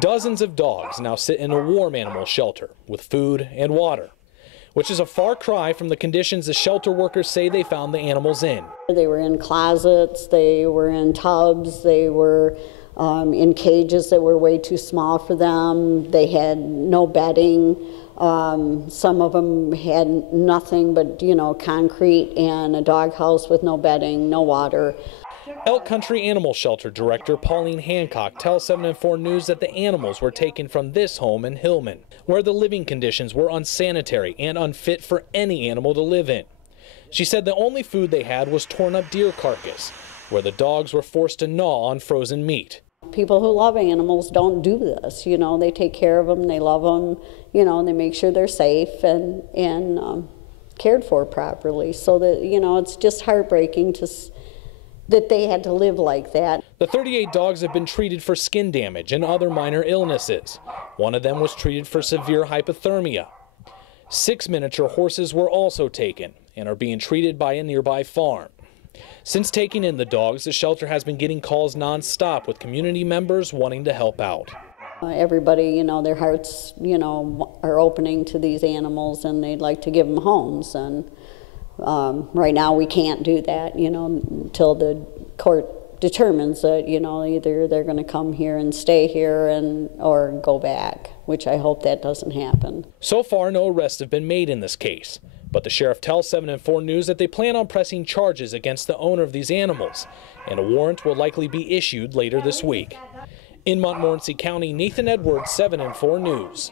Dozens of dogs now sit in a warm animal shelter with food and water, which is a far cry from the conditions the shelter workers say they found the animals in. They were in closets, they were in tubs, they were in cages that were way too small for them. They had no bedding. Some of them had nothing but, concrete and a doghouse with no bedding, no water. Elk Country Animal Shelter Director Pauline Hancock tells 7 and 4 News that the animals were taken from this home in Hillman, where the living conditions were unsanitary and unfit for any animal to live in. She said the only food they had was torn up deer carcass, where the dogs were forced to gnaw on frozen meat. People who love animals don't do this, they take care of them, they love them, they make sure they're safe and cared for properly. So that, it's just heartbreaking that they had to live like that. The 38 dogs have been treated for skin damage and other minor illnesses. One of them was treated for severe hypothermia. 6 miniature horses were also taken and are being treated by a nearby farm. Since taking in the dogs, the shelter has been getting calls nonstop with community members wanting to help out. Everybody, their hearts, are opening to these animals and they'd like to give them homes. And right now we can't do that, until the court determines that, either they're going to come here and stay here or go back, which I hope that doesn't happen. So far, no arrests have been made in this case. But the sheriff tells 7 and 4 News that they plan on pressing charges against the owner of these animals, and a warrant will likely be issued later this week. In Montmorency County, Nathan Edwards, 7 and 4 News.